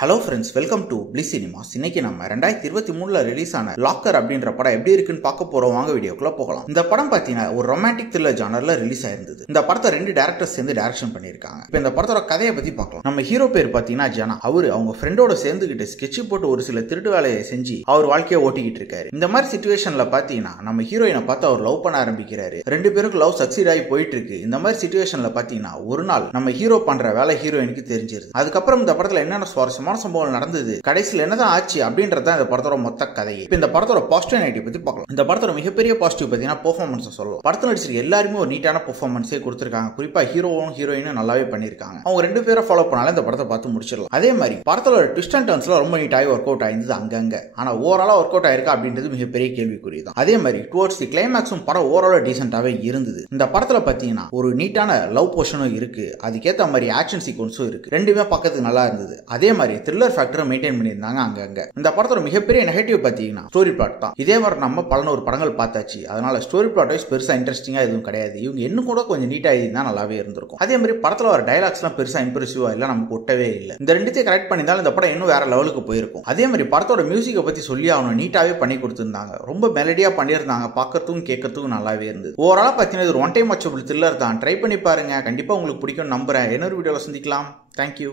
Hello friends, welcome to bliss cinemas. இன்னைக்கு நம்ம 2023ல release ஆன லாக்கர் அப்படின்ற படம் எப்படி இருக்குன்னு பார்க்க போறோம். வாங்க வீடியோக்குள்ள போகலாம். இந்த படம் பார்த்தீங்கன்னா ஒரு ரொமான்டிக் த்ரில்லர் ஜானர்ல ரிலீஸ் ஆயிருந்தது. இந்த படத்தை 2 டைரக்டர்ஸ் சேர்ந்து டைரக்ஷன் பண்ணியிருக்காங்க. இப்போ இந்த படத்தோட கதையை பத்தி பார்க்கலாம். நம்ம ஹீரோ பேர் பார்த்தீங்கன்னா ஜனா. அவரு அவங்க ஃப்ரெண்டோட சேர்ந்துகிட்டு ஸ்கெட்ச் போட்டு ஒரு சில திருட்டு வேலையை செஞ்சு அவர் வாழ்க்கையை ஓட்டிக்கிட்டு இருக்காரு. இந்த மாதிரி சிச்சுவேஷன்ல பார்த்தீங்கன்னா நம்ம ஹீரோயினை பார்த்து அவர் லவ் பண்ண ஆரம்பிக்கிறாரு. 2 பேருக்கு லவ் சக்சீட் ஆகி போயிட்டு இருக்கு. இந்த மாதிரி சிச்சுவேஷன்ல பார்த்தீங்கன்னா ஒரு நாள் நம்ம ஹீரோ பண்ற வேலை ஹீரோயினுக்கு தெரிஞ்சிருது. அதுக்கப்புறம் இந்த படத்துல என்னென்ன சுவாரஸ்யமான சம்பவம் நடந்தது, கடைசியில் என்னதான் ஆச்சு அப்படின்றத இந்த படத்தோட மொத்த கதையை. இப்போ இந்த படத்தோட பாசிட்டிவ் நெகட்டிவ் பத்தி பார்க்கலாம். இந்த படத்தோட மிகப்பெரிய பாசிட்டிவ் பார்த்தீங்கன்னா பெர்ஃபார்மன்ஸ் சொல்லலாம். படத்தில் நடிச்சிருக்க எல்லாருமே ஒரு நீட்டான பெர்ஃபார்மன்ஸே கொடுத்துருக்காங்க. குறிப்பா ஹீரோவும் ஹீரோயினும் நல்லாவே பண்ணியிருக்காங்க. அவங்க 2 பேரை ஃபாலோ பண்ணாலும் இந்த படத்தை பார்த்து முடிச்சிடலாம். அதே மாதிரி படத்தோட ட்விஸ்ட் அண்ட் டர்ன்ஸ்ல ரொம்ப நீட்டாகி ஒர்க் அவுட் ஆயிருந்தது அங்கங்க. ஆனா ஓவராலா ஒர்க் அவுட் ஆயிருக்கா அப்படின்றது மிகப்பெரிய கேள்விக்குறி தான். அதே மாதிரி டுவர்ட்ஸ் தி கிளைமேக்ஸும் படம் ஓவராலா டீசென்ட்டாவே இருந்தது. இந்த படத்துல பார்த்தீங்கன்னா ஒரு நீட்டான லவ் போர்ஷனும் இருக்கு, அதுக்கேற்ற மாதிரி ஆக்ஷன் சீக்வன்ஸும் இருக்கு. 2மே பார்க்கறதுக்கு நல்லா இருந்தது. அதே மாதிரி த்ரில்லர் ஃபேக்டரை மெயின்டைன் பண்ணியிருந்தாங்க அங்கங்க. இந்த படத்தோட மிகப்பெரிய நெகட்டிவ் பார்த்தீங்கன்னா ஸ்டோரி பிளாட் தான். இதே மாதிரி நம்ம 11 படங்கள் பார்த்தாச்சு. அதனால ஸ்டோரி பிளாட் வைஸ் பெருசா இன்ட்ரெஸ்டிங்கா எதுவும் கிடையாது. இவங்க இன்னும் கூட கொஞ்சம் நீட்டா இருந்தா நல்லாவே இருந்திருக்கும். அதே மாதிரி படத்துல வர டைலாக்ஸ்லாம் பெருசா இம்ப்ரெசிவா இல்ல, நமக்கு ஒட்டவே இல்லை. இந்த 2த்தையும் கரெக்ட் பண்ணியிருந்தாலும் இந்த படம் இன்னும் வேற லெவலுக்கு போயிருக்கும். அதே மாதிரி படத்தோட மியூசிக்கை பத்தி சொல்லி அவனும் நீட்டாவே பண்ணி கொடுத்திருந்தாங்க. ரொம்ப மெலடியா பண்ணியிருந்தாங்க. பார்க்கறதுக்கும் கேட்கறதுக்கும் நல்லாவே இருந்தது. ஓவராலா பார்த்தீங்கன்னா ஒரு ஒன் டைம் வாட்சபிள் த்ரில்லர் தான். ட்ரை பண்ணி பாருங்க, கண்டிப்பா உங்களுக்கு பிடிக்கும் நம்புறேன். இன்னொரு வீடியோல சந்திக்கலாம். தேங்க்யூ.